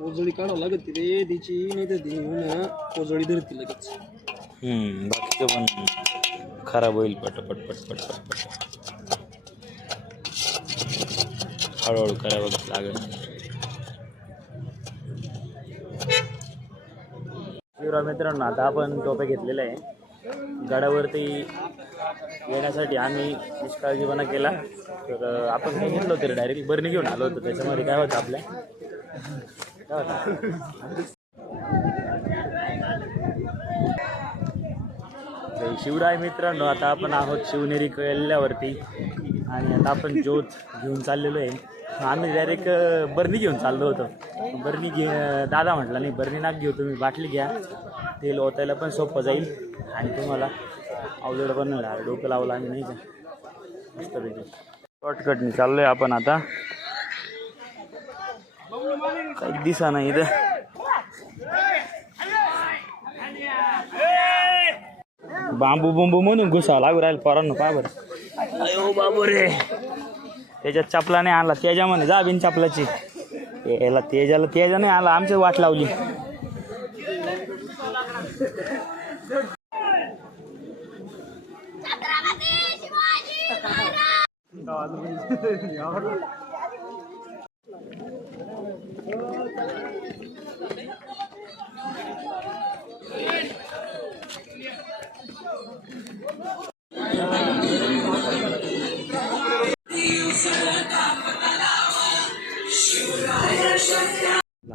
कोजळी काढावं लागत रे तिची, नाही तर ती कोजळी धरती लगेच. बाकीचं पण खराब होईल पटपट पटपट पटपट. हळूहळू करावं लागेल. शिवराव मित्रांनो, आता आपण टोप्या घेतलेला आहे. गडावरती येण्यासाठी आम्ही निष्काळजीपणा केला. तर आपण काय घेतलं होतं डायरेक्ट बरणी घेऊन आलो होतो. त्याच्यामध्ये काय होतं आपल्या शिवराय मित्रांनो, आता आपण आहोत शिवनेरी किल्ल्यावरती आणि आता आपण ज्योत घेऊन चाललेलो आहे. आम्ही डायरेक्ट बरणी घेऊन चाललो होतो. बरणी दादा म्हटला नाही बरणी नाक घेऊ, तुम्ही बाटली घ्या, तेल ओतायला पण सोपं जाईल आणि तुम्हाला अवजड पण नाही. डोकं लावलं आम्ही नाही का मस्तपैकी. शॉर्टकटने चाललोय आपण आता. काही दिसा नाही इथं. बांबू बांबू म्हणून घुसावं लागू राहील पोरांनो. पहा बरं. अयो बाबू रे, त्याच्यात चपला नाही आणला. त्याच्यामध्ये जा बिन चपलाची. याला तेजा नाही आला, आमची वाट लावली.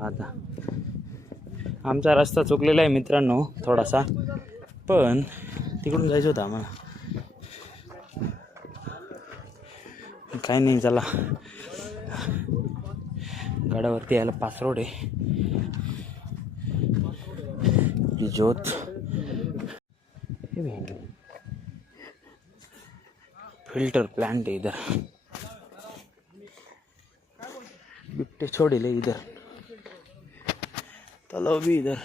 आता आमचा रस्ता चुकलेला आहे मित्रांनो थोडासा, पण तिकडून जायचं होतं आम्हाला. काही नाही, चला. गडावरती यायला 5 रोड आहे. ज्योत फिल्टर प्लांट है इधर. बिट्टे छोड़े इधर, तलाव भी इधर.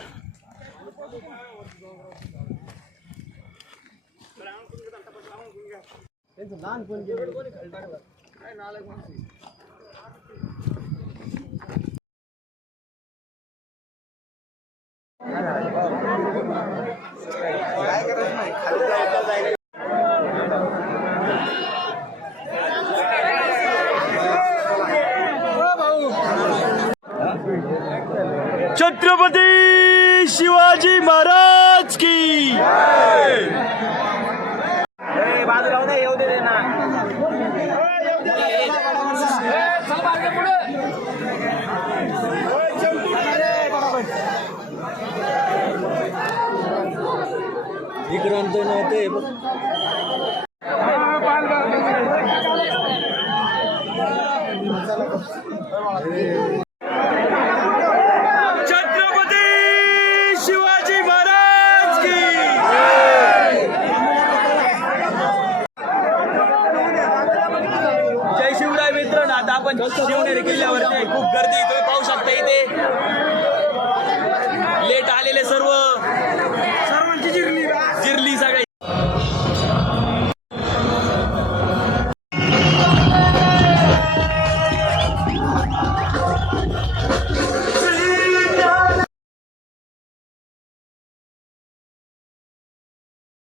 छत्रपती शिवाजी महाराज की विक्रांत नव्हते. छत्रपती शिवाजी महाराज की. जय शिवराय मित्रांनो, आता आपण शिवनेरी किल्ल्यावरती खूप गर्दी तुम्ही पाहू शकता. इथे लेट आलेले सर्व